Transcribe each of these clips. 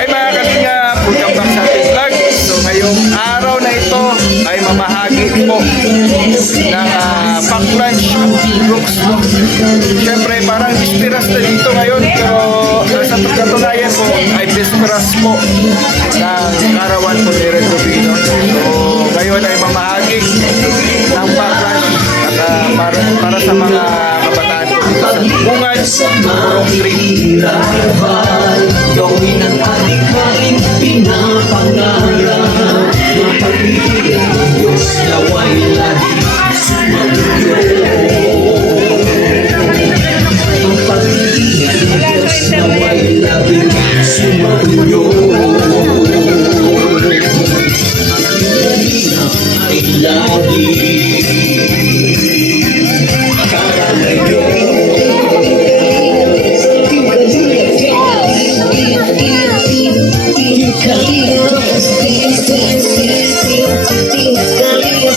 Ay mga kalingap, welcome back sa ating vlog. So ngayong araw na ito ay mamahagi po ng pack lunch ang Brooks. Siyempre parang bisperas na dito ngayon, pero sa pagkatunayan po ay bisperas po ng Karawan po ni Red Rubino. So ngayon ay mamahagi ng pack lunch at para sa mga kabataan po dito sa Bungad, Burong Creek. Gawin ang adikain, pinapangarap. Mapagpipigil ng Diyos, nawa'y lagi sumaguyo. Ang pagpipigil ng Diyos, nawa'y lagi sumaguyo. Ang ay lagi karalayo.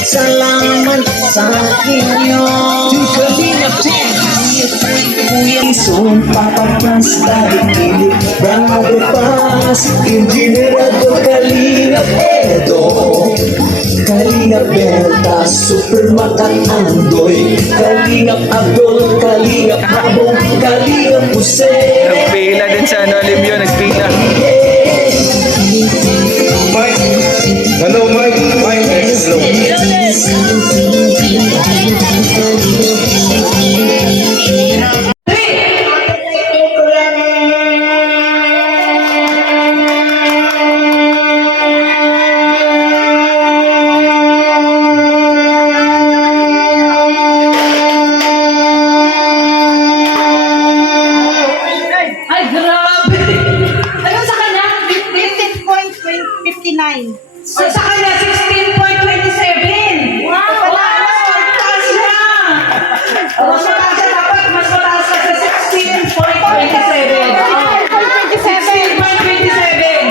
Salamat sa inyo. Son papapas dahil kilit Bravo Paz Engineerado Kalingap Edo Kalingap Belta Supermakat Andoy Kalingap Abdol Kalingap Abong Kalingap Jose. Nagpila din sa Alim yun, nagpila. Mike. Hello, Mike. Mike, hello. Ay, grabe! Ano sa kanya? 15.59. Sa kanya, 16.27. Wow! Mas mataas na! Mas mataas na dapat. Mas mataas ka sa 16.27. 16.27.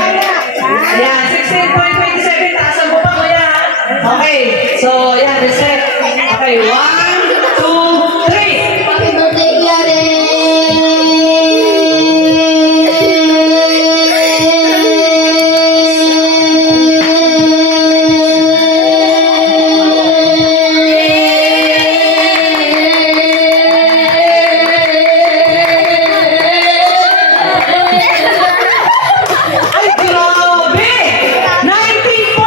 Ayan, 16.27. Taasan mo pa, kuya. Okay. So, yan, reset. Okay, 1, 2, 3. Happy birthday, Yare! Ay, grabe! 19.95!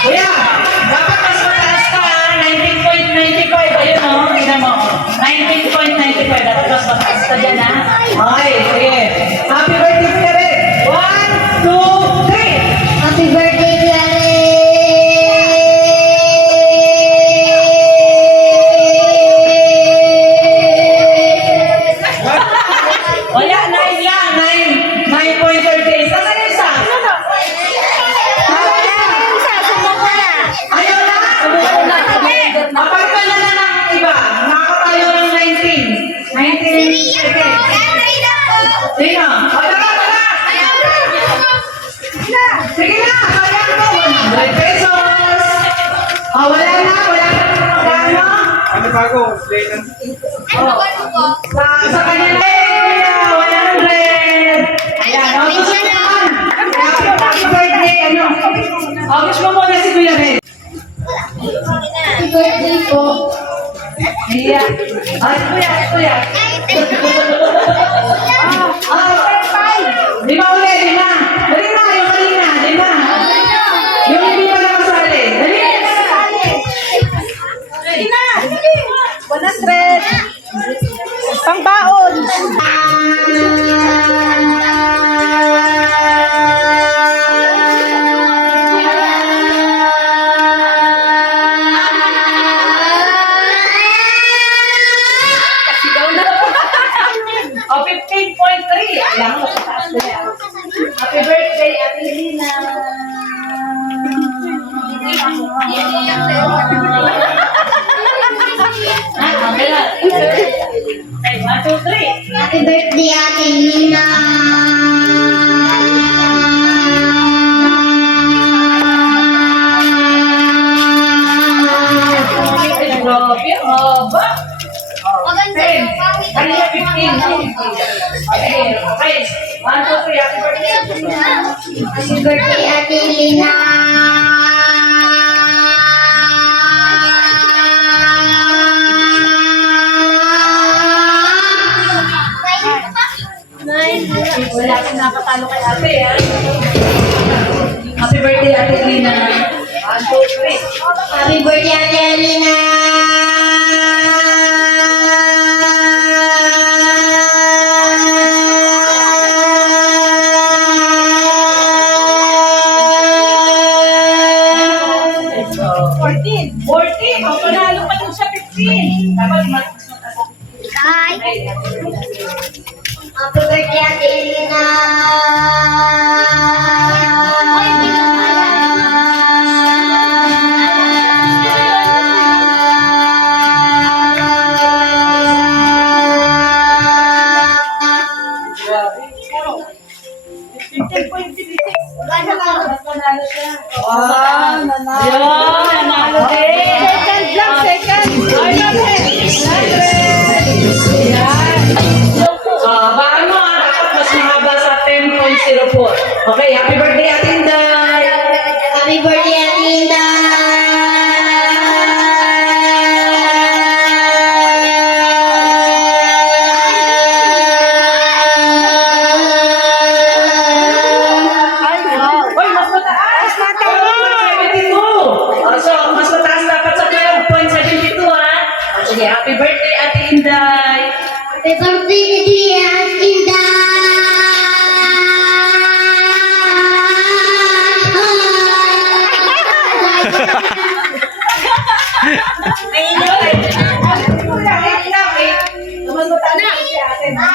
Kuya, dapat mas mataas ka, 19.95. Ayun o, tignan mo. 19.95, dapat mas mataas ka dyan, ha? Okay, sige. Happy birthday, Kuya Red! 1, 2, 3! Happy birthday, Yare! Wala, 9 lang, 9.38. Saan yung isa? Ayaw na? Apart ka na lang ng iba. Nakakatayo ng 19. 19. Sige. Sino? O, tara! Sige na, kaya ko. 100 pesos. O, wala na. Ano ba ako? Play na. Sa kanya na. 100. Ayan, o, susunod naman. Happy birthday. Ano? O, wish mo muna si Kuya Red. Happy birthday po! Iya. Ay, kuya. Lima ulit, lima. Dali na, yung kanina, lima. Yung hindi pa nakasali. Dali. Dali na. 100. Pangbaon. Happy birthday, Ate Lina. Wala akong nakatalo kay ate, ha? Happy birthday, Ate Lina. 1, 2, 3. Happy birthday, Ate Lina. So, 14. 14. Ang panalo pa dun sa 15. Dapat mas mataas. Bye. Ay, Happy birthday, Ate Lina. mas panalo siya. Wow, nanalo. Yun, nanalo din. Second lang, second. Ay, yan. Baka mo, dapat mas mahaba sa 10.04. Okay, happy birthday, Ate Inday. Happy birthday, Ate Linda. Uy, mas mataas. 72. So, mas mataas dapat sa 12.72, ha? Sige, happy birthday, Ate Inday. Happy birthday, Ate Linda. Mas mataas si Ate, ha?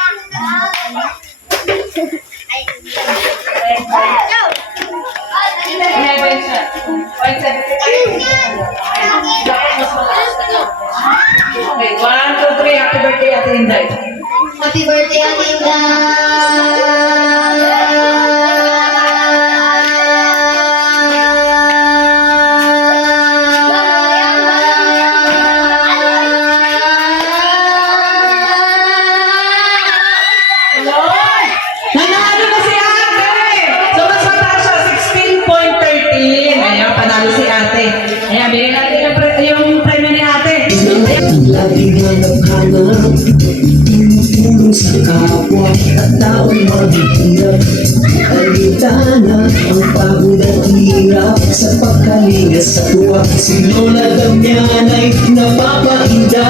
Eleven siya. 0.75. Okay, 1, 2, 3. Happy birthday, Ate Inday. Happy birthday, Ate Linda. Nanalo na si Ate! So, mas mataas siya, 16.13. Ayan, panalo si Ate. Ayan, bigyan natin yung premyo ni Ate. Laging hanap-hanap, tumutulong sa kapwa at tao'y maghihirap. Alintana ang pagod at hirap sa pagkalinga sa tuwa. Si Lola Damian ay napapainda.